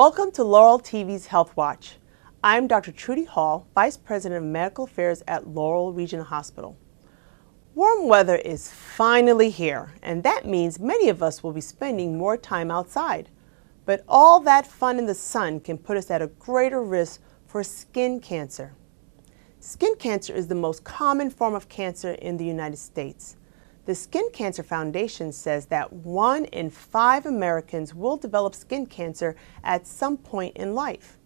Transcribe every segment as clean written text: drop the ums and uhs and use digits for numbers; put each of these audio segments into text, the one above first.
Welcome to Laurel TV's Health Watch. I'm Dr. Trudy Hall, Vice President of Medical Affairs at Laurel Regional Hospital. Warm weather is finally here, and that means many of us will be spending more time outside. But all that fun in the sun can put us at a greater risk for skin cancer. Skin cancer is the most common form of cancer in the United States. The Skin Cancer Foundation says that 1 in 5 Americans will develop skin cancer at some point in life.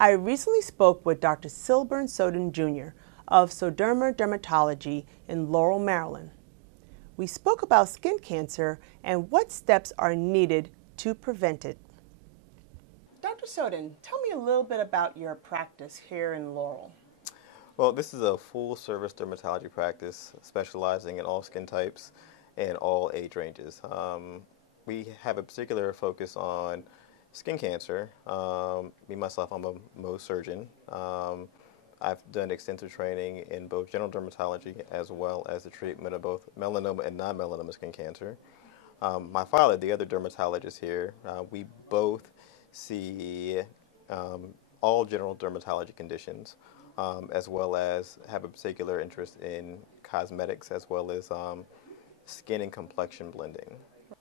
I recently spoke with Dr. Cylburn Soden Jr. of Soderma Dermatology in Laurel, Maryland. We spoke about skin cancer and what steps are needed to prevent it. Dr. Soden, tell me a little bit about your practice here in Laurel. Well, this is a full-service dermatology practice specializing in all skin types and all age ranges. We have a particular focus on skin cancer. Myself, I'm a Mohs surgeon. I've done extensive training in both general dermatology as well as the treatment of both melanoma and non-melanoma skin cancer. My father, the other dermatologist here, we both see all general dermatology conditions. As well as have a particular interest in cosmetics as well as skin and complexion blending.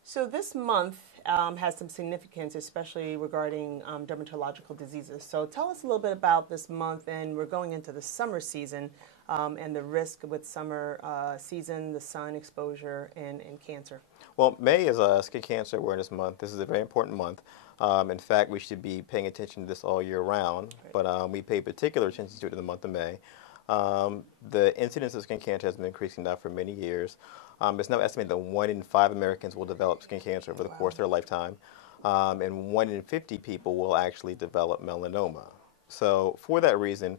So this month has some significance, especially regarding dermatological diseases. So tell us a little bit about this month, and we're going into the summer season and the risk with summer season, the sun exposure, and cancer. Well, May is a Skin Cancer Awareness Month. This is a very important month. In fact, we should be paying attention to this all year round, but we pay particular attention to it in the month of May. The incidence of skin cancer has been increasing now for many years. It's now estimated that 1 in 5 Americans will develop skin cancer over the course of their lifetime, and 1 in 50 people will actually develop melanoma. So for that reason,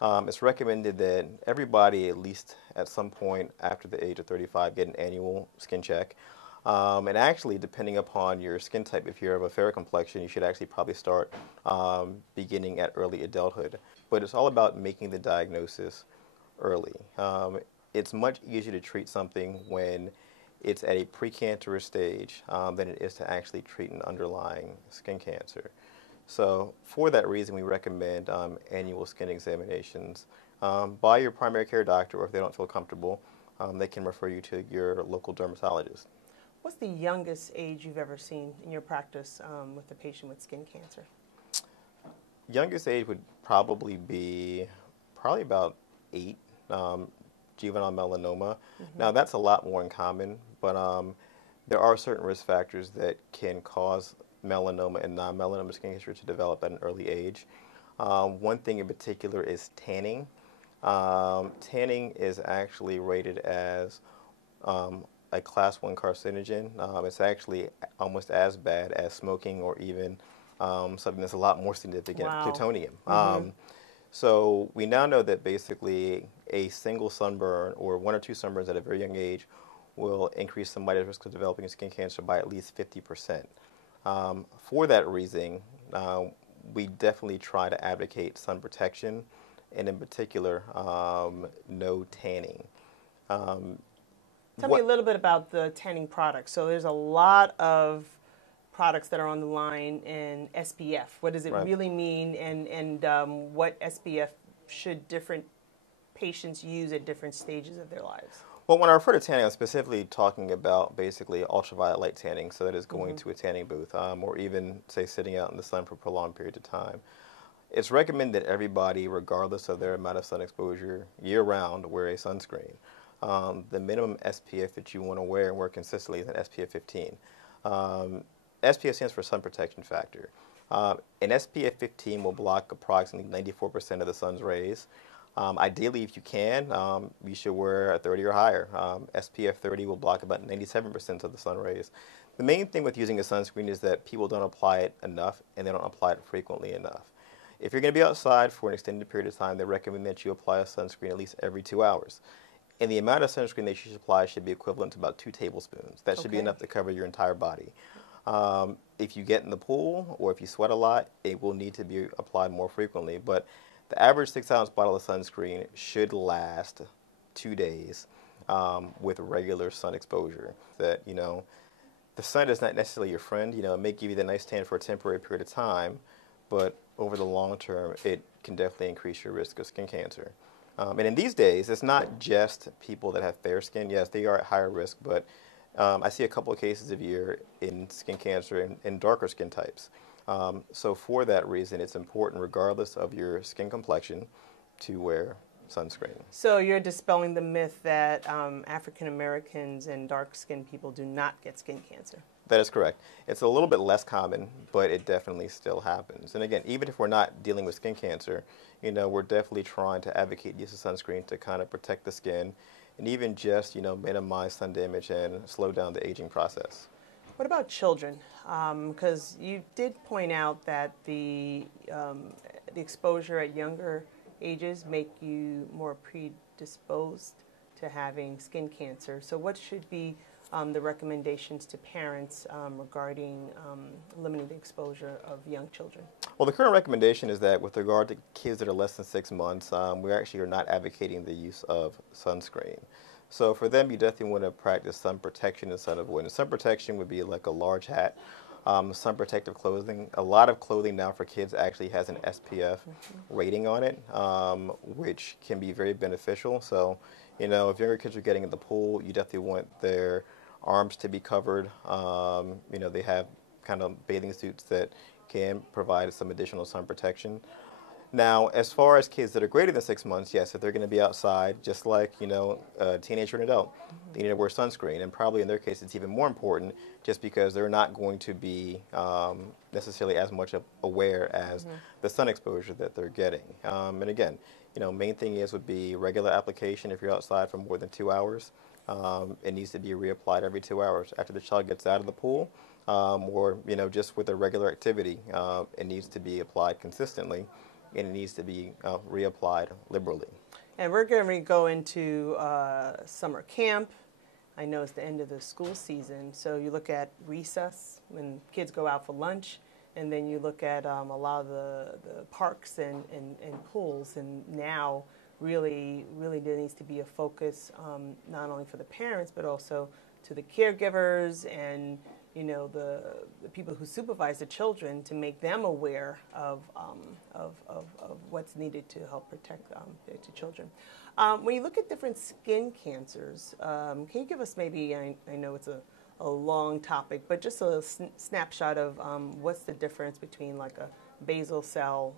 it's recommended that everybody, at least at some point after the age of 35, get an annual skin check. And actually, depending upon your skin type, if you're of a fair complexion, you should actually probably start beginning at early adulthood. But it's all about making the diagnosis early. It's much easier to treat something when it's at a precancerous stage than it is to actually treat an underlying skin cancer. So for that reason, we recommend annual skin examinations by your primary care doctor, or if they don't feel comfortable, they can refer you to your local dermatologist. What's the youngest age you've ever seen in your practice with a patient with skin cancer? Youngest age would probably be about 8, juvenile melanoma. Now that's a lot more uncommon, but there are certain risk factors that can cause melanoma and non-melanoma skin cancer to develop at an early age. One thing in particular is tanning. Tanning is actually rated as a class 1 carcinogen. It's actually almost as bad as smoking, or even something that's a lot more significant, plutonium. So we now know that basically a single sunburn or 1 or 2 sunburns at a very young age will increase somebody's risk of developing skin cancer by at least 50%. For that reason, we definitely try to advocate sun protection, and in particular, no tanning. Tell me a little bit about the tanning products. So there's a lot of products that are on the line in SPF. What does it really mean, and what SPF should different patients use at different stages of their lives? Well, when I refer to tanning, I'm specifically talking about basically ultraviolet light tanning, so that is going to a tanning booth, or even, say, sitting out in the sun for prolonged periods of time. It's recommended that everybody, regardless of their amount of sun exposure year-round, wear a sunscreen. The minimum SPF that you want to wear and wear consistently is an SPF 15. SPF stands for sun protection factor. An SPF 15 will block approximately 94% of the sun's rays. Ideally, if you can, you should wear a 30 or higher. SPF 30 will block about 97% of the sun rays. The main thing with using a sunscreen is that people don't apply it enough, and they don't apply it frequently enough. If you're going to be outside for an extended period of time, they recommend that you apply a sunscreen at least every 2 hours. And the amount of sunscreen that you should apply should be equivalent to about 2 tablespoons. That should be enough to cover your entire body. If you get in the pool or if you sweat a lot, it will need to be applied more frequently. But the average 6-ounce bottle of sunscreen should last 2 days with regular sun exposure. That, the sun is not necessarily your friend. You know, it may give you the nice tan for a temporary period of time, but over the long term, it can definitely increase your risk of skin cancer. And in these days, it's not just people that have fair skin. Yes, they are at higher risk, but I see a couple of cases a year in skin cancer in darker skin types. So for that reason, it's important, regardless of your skin complexion, to wear sunscreen. So you're dispelling the myth that African Americans and dark-skinned people do not get skin cancer. That is correct. It's a little bit less common, but it definitely still happens. And again, even if we're not dealing with skin cancer, you know, we're definitely trying to advocate use of sunscreen to kind of protect the skin and even just, you know, minimize sun damage and slow down the aging process. What about children? Because you did point out that the exposure at younger ages make you more predisposed to having skin cancer. So what should be the recommendations to parents regarding limiting the exposure of young children? Well, the current recommendation is that with regard to kids that are less than 6 months, we actually are not advocating the use of sunscreen. So for them, you definitely want to practice sun protection and sun avoidance. Sun protection would be like a large hat, sun protective clothing. A lot of clothing now for kids actually has an SPF rating on it, which can be very beneficial. So, you know, if younger kids are getting in the pool, you definitely want their arms to be covered. You know, they have kind of bathing suits that can provide some additional sun protection. Now, as far as kids that are greater than 6 months, yes, if they're going to be outside, just like, you know, a teenager or an adult, they need to wear sunscreen. And probably in their case, it's even more important just because they're not going to be necessarily as much aware as the sun exposure that they're getting. And again, you know, main thing would be regular application if you're outside for more than 2 hours. It needs to be reapplied every 2 hours after the child gets out of the pool, or, you know, just with a regular activity. It needs to be applied consistently, and it needs to be reapplied liberally. And we're going to go into summer camp. I know it's the end of the school season, so you look at recess when kids go out for lunch, and then you look at a lot of the parks and pools, and now really there needs to be a focus not only for the parents but also to the caregivers and, you know, the people who supervise the children to make them aware of what's needed to help protect the children. When you look at different skin cancers, can you give us maybe, I know it's a long topic, but just a snapshot of what's the difference between like a basal cell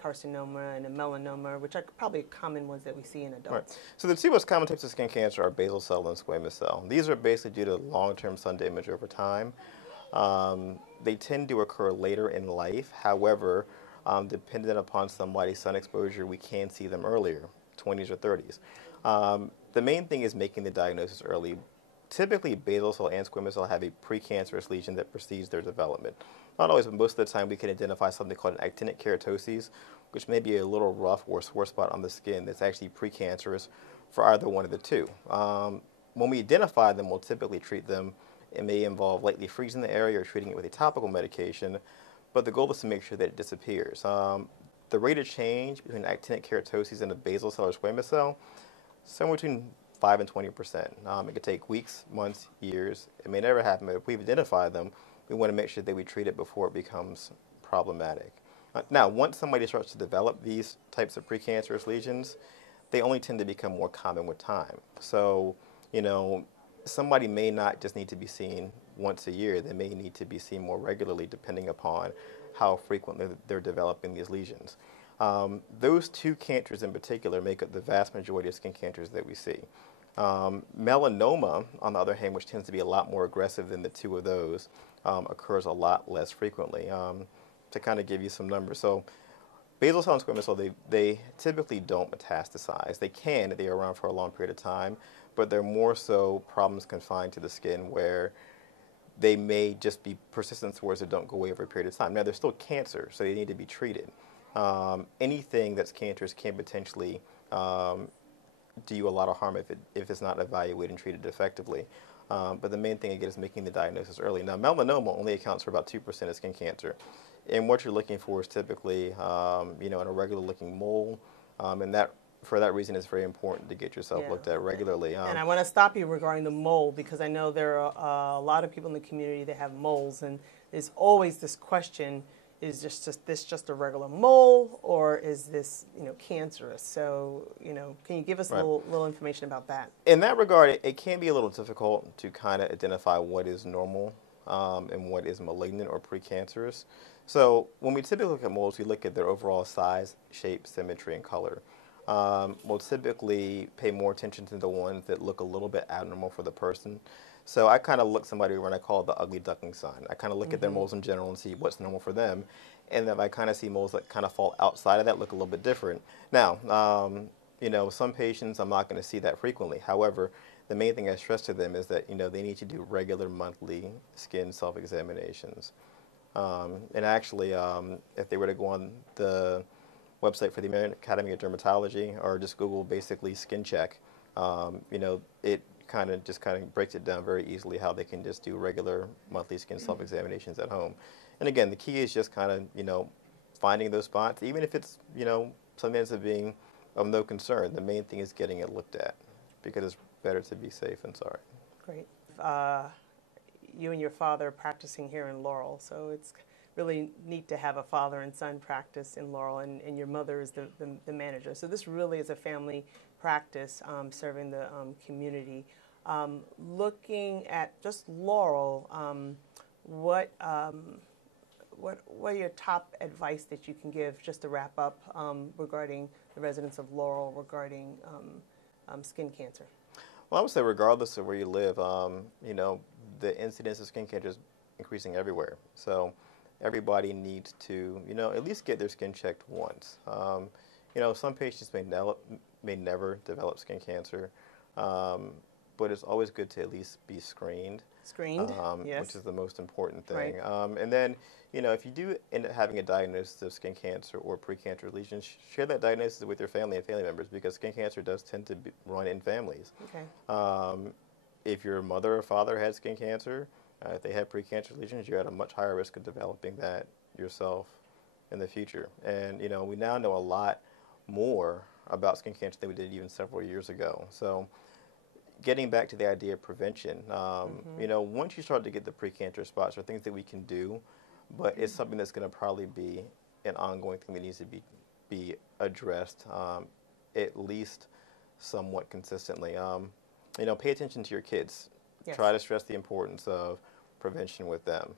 carcinoma and a melanoma, which are probably common ones that we see in adults. Right. So the two most common types of skin cancer are basal cell and squamous cell. These are basically due to long-term sun damage over time. They tend to occur later in life. However, dependent upon somebody's sun exposure, we can see them earlier, 20s or 30s. The main thing is making the diagnosis early. Typically, basal cell and squamous cell have a precancerous lesion that precedes their development. Not always, but most of the time we can identify something called an actinic keratoses, which may be a little rough or sore spot on the skin that's actually precancerous for either one of the two. When we identify them, we'll typically treat them. It may involve lightly freezing the area or treating it with a topical medication, but the goal is to make sure that it disappears. The rate of change between actinic keratoses and a basal cell or squamous cell, somewhere between 5 and 20%. It could take weeks, months, years. It may never happen, but if we've identified them, we want to make sure that we treat it before it becomes problematic. Now, once somebody starts to develop these types of precancerous lesions, they only tend to become more common with time. So, you know, somebody may not just need to be seen once a year. They may need to be seen more regularly depending upon how frequently they're developing these lesions. Those two cancers in particular make up the vast majority of skin cancers that we see. Melanoma, on the other hand, which tends to be a lot more aggressive than the two of those, occurs a lot less frequently. To kind of give you some numbers, so basal cell and squamous cell, they typically don't metastasize. They can, if they're around for a long period of time, but they're more so problems confined to the skin where they may just be persistent towards that don't go away over a period of time. Now, they're still cancer, so they need to be treated. Anything that's cancerous can potentially do you a lot of harm if it's not evaluated and treated effectively. But the main thing, again, is making the diagnosis early. Now, melanoma only accounts for about 2% of skin cancer. And what you're looking for is typically, you know, an irregular-looking mole. And that for that reason, it's very important to get yourself Yeah. looked at regularly. And I want to stop you regarding the mole, because I know there are a lot of people in the community that have moles, and there's always this question: is this just a regular mole, or is this cancerous? So can you give us a little information about that? In that regard, it can be a little difficult to kind of identify what is normal and what is malignant or precancerous. So when we typically look at moles, we look at their overall size, shape, symmetry, and color. We'll typically pay more attention to the ones that look a little bit abnormal for the person. So I kind of look somebody when I call it the ugly duckling sign. I kind of look at their moles in general and see what's normal for them. And then I kind of see moles that kind of fall outside of that, look a little bit different. Now, some patients I'm not going to see that frequently. However, the main thing I stress to them is that they need to do regular monthly skin self-examinations. And actually, if they were to go on the website for the American Academy of Dermatology or just Google basically skin check, it kind of breaks it down very easily how they can just do regular monthly skin self-examinations at home. And again, the key is just kind of finding those spots, even if it's something that's being of no concern. The main thing is getting it looked at, because it's better to be safe than sorry. Great. You and your father practicing here in Laurel, so it's really neat to have a father and son practice in Laurel, and your mother is the manager. So this really is a family practice serving the community. Looking at just Laurel, what are your top advice that you can give, just to wrap up, regarding the residents of Laurel regarding skin cancer? Well, I would say regardless of where you live, the incidence of skin cancer is increasing everywhere. So everybody needs to, at least get their skin checked once. Some patients may never develop skin cancer, but it's always good to at least be screened. Screened, yes. Which is the most important thing. Right. And then, if you do end up having a diagnosis of skin cancer or precancerous lesions, share that diagnosis with your family and family members, because skin cancer does tend to run in families. Okay. If your mother or father had skin cancer, if they had precancerous lesions, you're at a much higher risk of developing that yourself in the future. And, we now know a lot more about skin cancer than we did even several years ago. So getting back to the idea of prevention, once you start to get the precancerous spots, there are things that we can do, but it's something that's going to probably be an ongoing thing that needs to be addressed at least somewhat consistently. Pay attention to your kids. Yes. Try to stress the importance of prevention with them.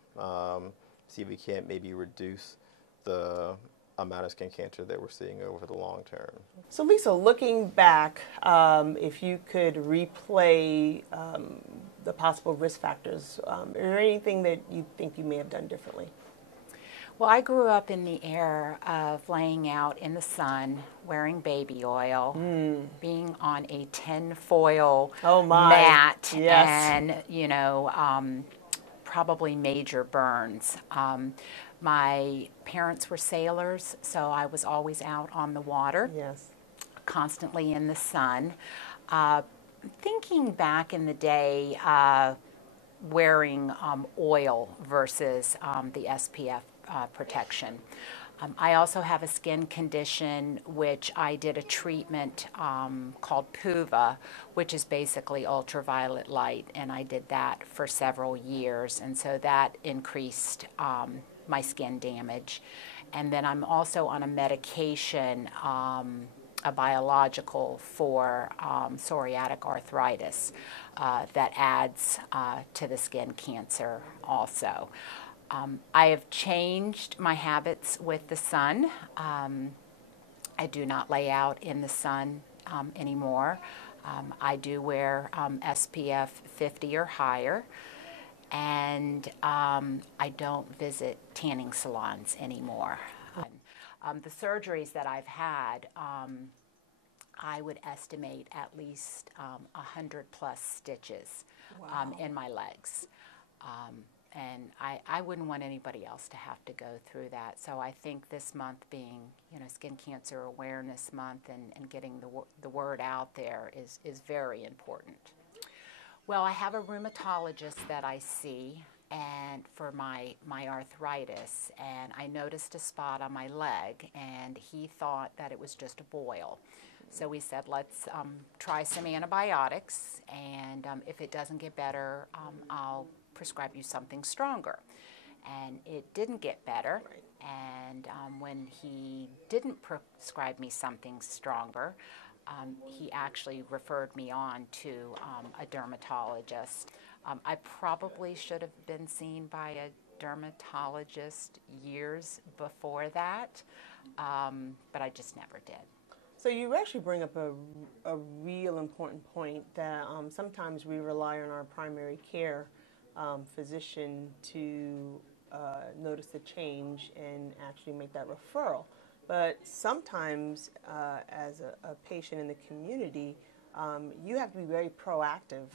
See if we can't maybe reduce the amount of skin cancer that we're seeing over the long term. So Lisa, looking back, if you could replay the possible risk factors, is there anything that you think you may have done differently? Well, I grew up in the era of laying out in the sun, wearing baby oil, being on a tinfoil mat, yes. and, probably major burns. My parents were sailors, so I was always out on the water, yes, constantly in the sun. Thinking back in the day, wearing oil versus the SPF protection. I also have a skin condition which I did a treatment called PUVA, which is basically ultraviolet light, and I did that for several years, and so that increased my skin damage. And then I'm also on a medication, a biological for psoriatic arthritis that adds to the skin cancer also. I have changed my habits with the sun. I do not lay out in the sun anymore. I do wear SPF 50 or higher, and I don't visit tanning salons anymore. The surgeries that I've had, I would estimate at least 100 plus stitches in my legs. And I wouldn't want anybody else to have to go through that. So I think this month being, Skin Cancer Awareness Month and getting the word out there is very important. Well, I have a rheumatologist that I see and for my arthritis, and I noticed a spot on my leg, and he thought that it was just a boil. So we said, let's try some antibiotics, and if it doesn't get better, I'll prescribe you something stronger. And it didn't get better. Right. And when he didn't prescribe me something stronger, he actually referred me on to a dermatologist. I probably should have been seen by a dermatologist years before that, but I just never did. So you actually bring up a real important point that sometimes we rely on our primary care physician to notice the change and actually make that referral. But sometimes as a patient in the community, you have to be very proactive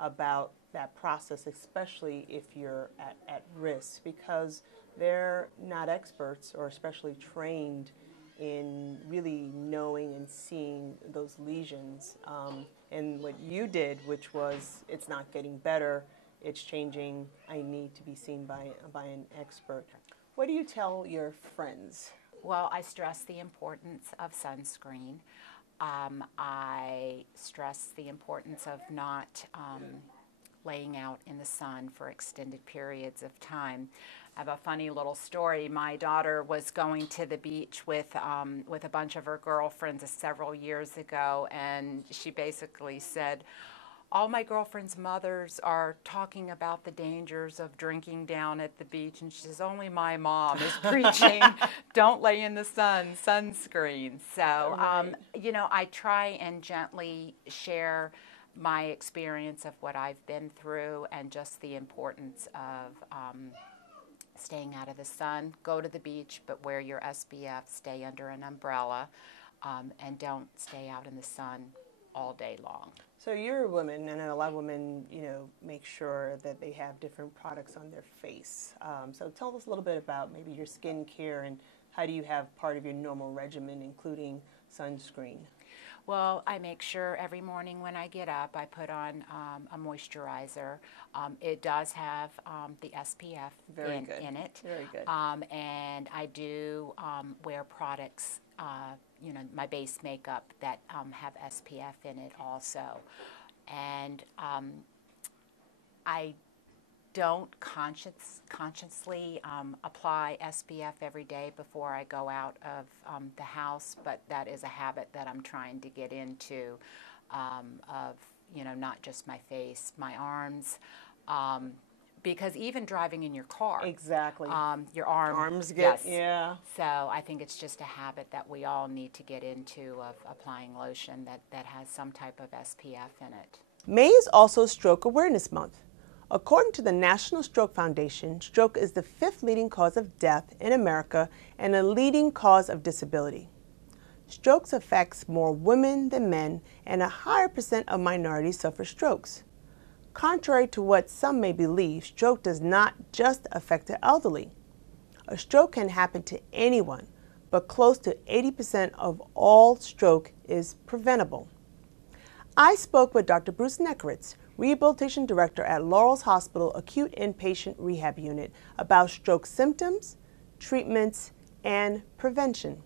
about that process, especially if you're at risk, because they're not experts or especially trained in really knowing and seeing those lesions. And what you did, which was, it's not getting better, it's changing, I need to be seen by an expert. What do you tell your friends? Well, I stress the importance of sunscreen. I stress the importance of not laying out in the sun for extended periods of time. I have a funny little story. My daughter was going to the beach with a bunch of her girlfriends several years ago, and she basically said, all my girlfriends' mothers are talking about the dangers of drinking down at the beach, and she says, only my mom is preaching, don't lay in the sun, sunscreen. So, you know, I try and gently share my experience of what I've been through and just the importance of staying out of the sun. Go to the beach, but wear your SPF, stay under an umbrella, and don't stay out in the sun all day long. So you're a woman, and a lot of women, you know, make sure that they have different products on their face. So tell us a little bit about maybe your skincare and how do you have part of your normal regimen, including sunscreen? Well, I make sure every morning when I get up, I put on a moisturizer. It does have the SPF in it. Very good. And I do wear products, you know, my base makeup that have SPF in it also. And I don't consciously apply SPF every day before I go out of the house, but that is a habit that I'm trying to get into, of, you know, not just my face, my arms, because even driving in your car, Exactly. Your arms get, yes. Yeah. So I think it's just a habit that we all need to get into, of applying lotion that has some type of SPF in it. May is also Stroke Awareness Month. According to the National Stroke Foundation, stroke is the 5th leading cause of death in America and a leading cause of disability. Strokes affects more women than men, and a higher percent of minorities suffer strokes. Contrary to what some may believe, stroke does not just affect the elderly. A stroke can happen to anyone, but close to 80% of all stroke is preventable. I spoke with Dr. Bruce Neckritz, Rehabilitation Director at Laurel's Hospital Acute Inpatient Rehab Unit, about stroke symptoms, treatments, and prevention.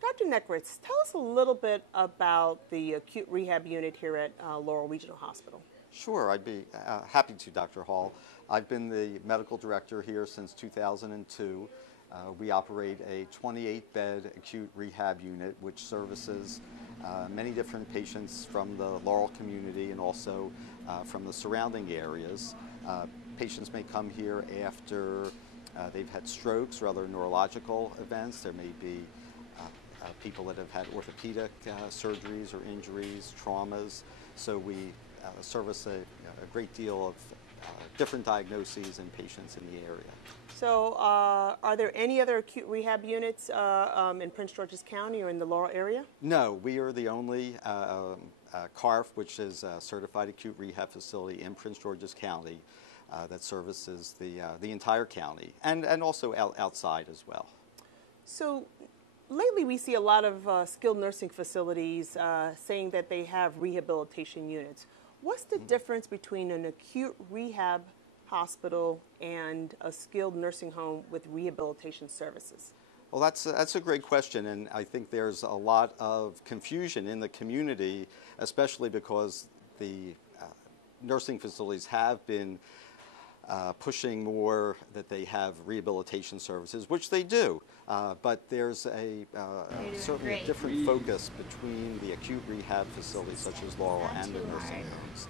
Dr. Neckritz, tell us a little bit about the acute rehab unit here at Laurel Regional Hospital. Sure, I'd be happy to, Dr. Hall. I've been the medical director here since 2002. We operate a 28-bed acute rehab unit which services many different patients from the Laurel community and also from the surrounding areas. Patients may come here after they've had strokes or other neurological events. There may be people that have had orthopedic surgeries or injuries, traumas. So we service a great deal of different diagnoses in patients in the area. So are there any other acute rehab units in Prince George's County or in the Laurel area? No, we are the only CARF, which is a certified acute rehab facility in Prince George's County that services the entire county and also outside as well. So lately we see a lot of skilled nursing facilities saying that they have rehabilitation units. What's the difference between an acute rehab hospital and a skilled nursing home with rehabilitation services? Well, that's a great question, and I think there's a lot of confusion in the community, especially because the nursing facilities have been pushing more that they have rehabilitation services, which they do, but there's certainly a different focus between the acute rehab facilities such as Laurel and the nursing homes.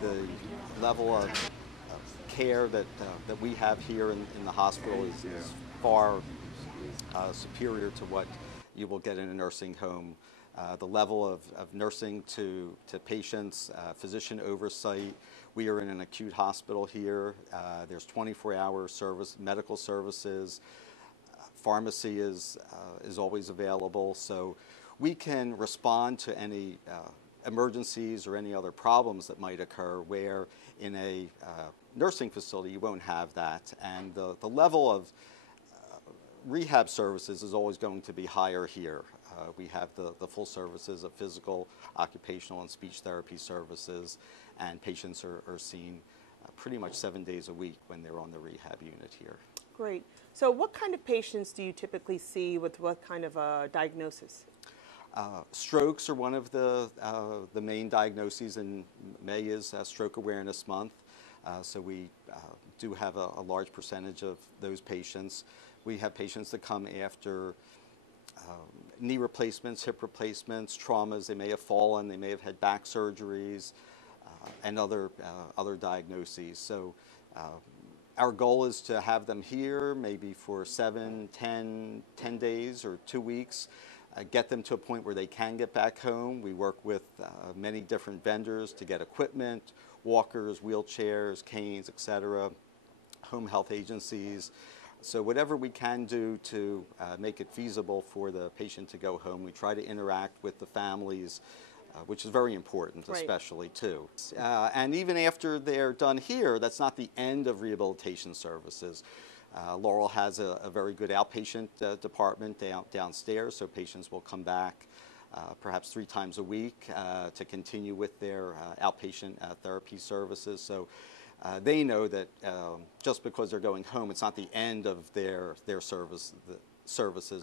The level of care that we have here in the hospital is far superior to what you will get in a nursing home. The level of nursing to patients, physician oversight. We are in an acute hospital here. There's 24-hour medical services. Pharmacy is always available, so we can respond to any emergencies or any other problems that might occur, where in a nursing facility you won't have that. And the level of rehab services is always going to be higher here. We have the full services of physical, occupational, and speech therapy services, and patients are seen pretty much 7 days a week when they're on the rehab unit here. Great. So what kind of patients do you typically see with what kind of diagnosis? Strokes are one of the main diagnoses, and May is Stroke Awareness Month, so we do have a large percentage of those patients. We have patients that come after knee replacements, hip replacements, traumas. They may have fallen, they may have had back surgeries, and other diagnoses. So our goal is to have them here maybe for 7, 10 days or 2 weeks, get them to a point where they can get back home. We work with many different vendors to get equipment, walkers, wheelchairs, canes, etc., home health agencies. So whatever we can do to make it feasible for the patient to go home, we try to interact with the families, which is very important, right, especially too. And even after they're done here, that's not the end of rehabilitation services. Laurel has a very good outpatient department downstairs, so patients will come back perhaps 3 times a week to continue with their outpatient therapy services. So they know that just because they're going home, it's not the end of their services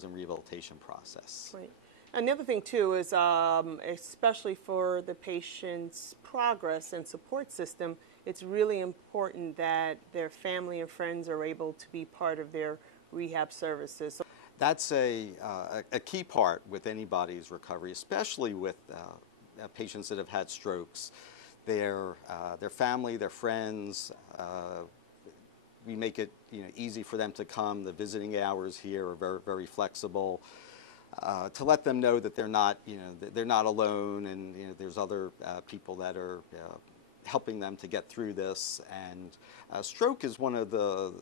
and rehabilitation process. Right. And the other thing too is, especially for the patient's progress and support system, it's really important that their family and friends are able to be part of their rehab services. So that's a key part with anybody's recovery, especially with patients that have had strokes. Their family, their friends, we make it easy for them to come. The visiting hours here are very, very flexible. To let them know that they're not alone, and there's other people that are helping them to get through this. And stroke is one of the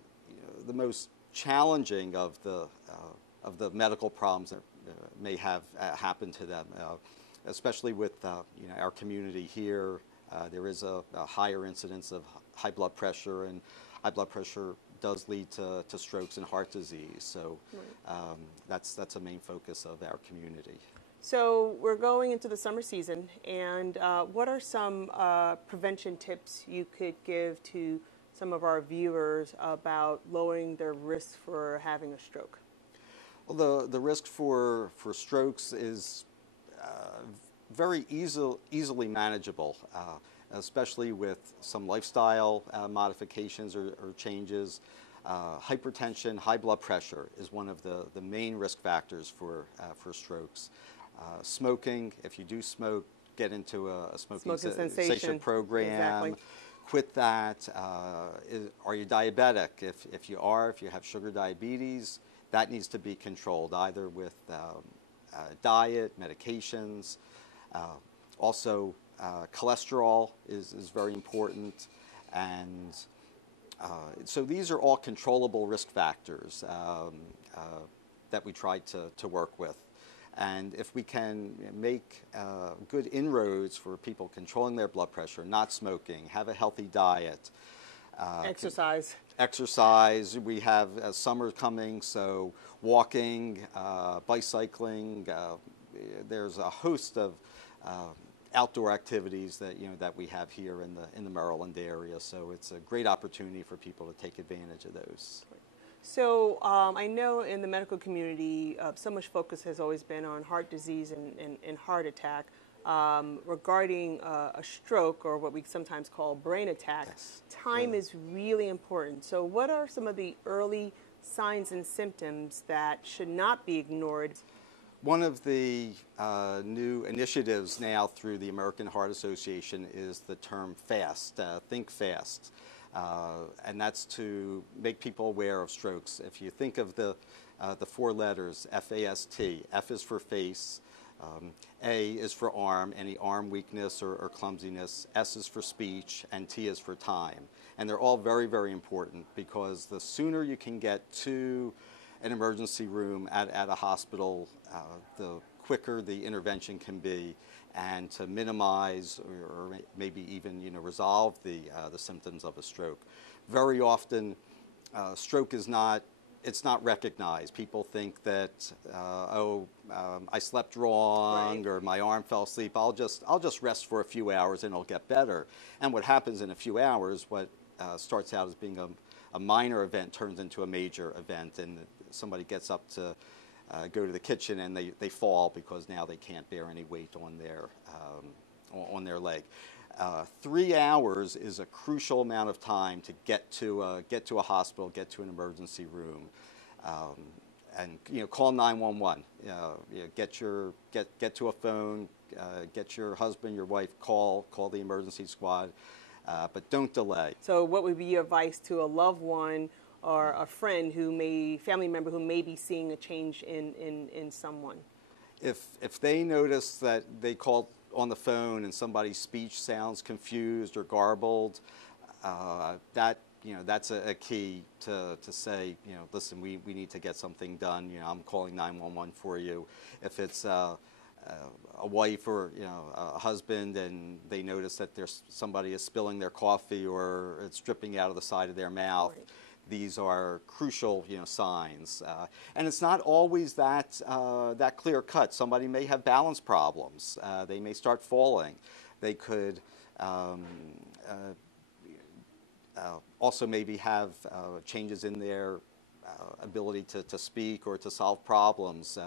most challenging of the medical problems that may have happened to them, especially with our community here. There is a higher incidence of high blood pressure, and high blood pressure does lead to strokes and heart disease. So that's a main focus of our community. So we're going into the summer season, and what are some prevention tips you could give to some of our viewers about lowering their risk for having a stroke? Well, the risk for strokes is very easily manageable, especially with some lifestyle modifications or changes. Hypertension, high blood pressure is one of the main risk factors for strokes. Smoking, if you do smoke, get into a smoking cessation program. Exactly. Quit that. Are you diabetic? If you have sugar diabetes, that needs to be controlled either with diet, medications. Also, cholesterol is very important, and so these are all controllable risk factors that we try to work with. And if we can make good inroads for people controlling their blood pressure, not smoking, have a healthy diet. Exercise. We have summer coming, so walking, bicycling. There's a host of outdoor activities that we have here in the Maryland area. So it's a great opportunity for people to take advantage of those. So I know in the medical community, so much focus has always been on heart disease and heart attack. Regarding a stroke, or what we sometimes call brain attack, Yes. time is really important. So what are some of the early signs and symptoms that should not be ignored? One of the new initiatives now through the American Heart Association is the term FAST, think fast. And that's to make people aware of strokes. If you think of the four letters, F-A-S-T, F is for face, A is for arm, any arm weakness or clumsiness, S is for speech, and T is for time. And they're all very, very important, because the sooner you can get to an emergency room at a hospital, the quicker the intervention can be, and to minimize or maybe even resolve the symptoms of a stroke. Very often, stroke is not recognized. People think that I slept wrong, Right. or my arm fell asleep. I'll just rest for a few hours and it'll get better. And what happens in a few hours, what starts out as being a minor event turns into a major event, and somebody gets up to go to the kitchen and they fall because now they can't bear any weight on their leg. 3 hours is a crucial amount of time to get to a hospital, get to an emergency room, and call 911. Get to a phone, get your husband, your wife, call the emergency squad, but don't delay. So what would be your advice to a loved one or a friend family member who may be seeing a change in someone? If they notice that they called on the phone and somebody's speech sounds confused or garbled, that's a key to say, listen, we need to get something done. I'm calling 911 for you. If it's a wife or a husband, and they notice that somebody is spilling their coffee or it's dripping out of the side of their mouth. Right. These are crucial, signs, and it's not always that clear cut. Somebody may have balance problems. They may start falling. They could also maybe have changes in their ability to speak or to solve problems.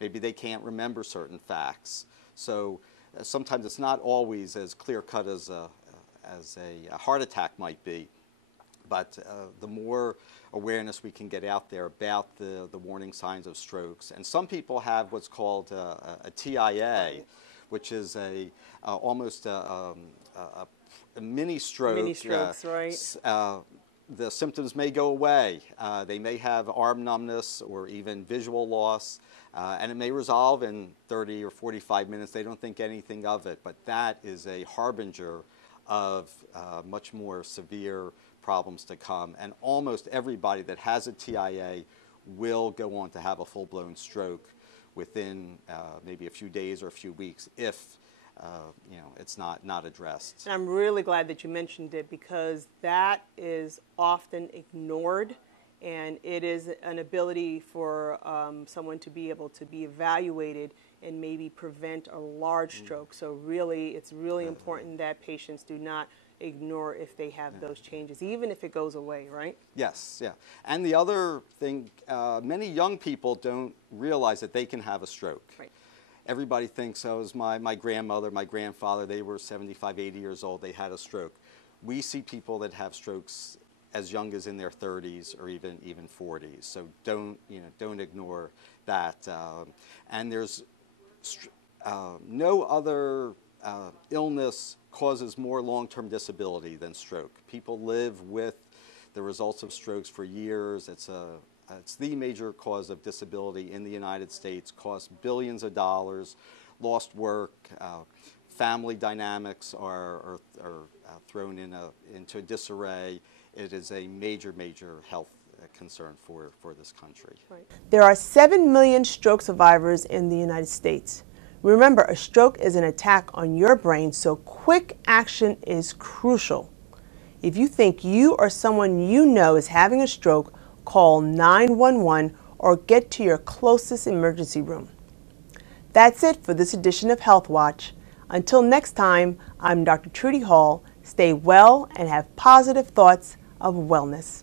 Maybe they can't remember certain facts. So sometimes it's not always as clear cut as a heart attack might be. But the more awareness we can get out there about the warning signs of strokes, and some people have what's called a TIA, which is almost a mini stroke. Mini strokes, right? The symptoms may go away. They may have arm numbness or even visual loss, and it may resolve in 30 or 45 minutes. They don't think anything of it, but that is a harbinger of much more severe problems to come. And almost everybody that has a TIA will go on to have a full-blown stroke within maybe a few days or a few weeks if it's not addressed. And I'm really glad that you mentioned it, because that is often ignored, and it is an ability for someone to be able to be evaluated and maybe prevent a large stroke. So really, it's really important that patients do not ignore if they have those changes, even if it goes away, right? Yes, yeah. And the other thing, many young people don't realize that they can have a stroke. Right. Everybody thinks, it was my grandmother, my grandfather, they were 75, 80 years old, they had a stroke. We see people that have strokes as young as in their 30s or even 40s. So don't ignore that. And there's no other illness causes more long-term disability than stroke. People live with the results of strokes for years. It's the major cause of disability in the United States, costs billions of dollars, lost work, family dynamics are thrown into disarray. It is a major health concern for this country. Right. There are 7 million stroke survivors in the United States. Remember, a stroke is an attack on your brain, so quick action is crucial. If you think you or someone you know is having a stroke, call 911 or get to your closest emergency room. That's it for this edition of Health Watch. Until next time, I'm Dr. Trudy Hall. Stay well and have positive thoughts of wellness.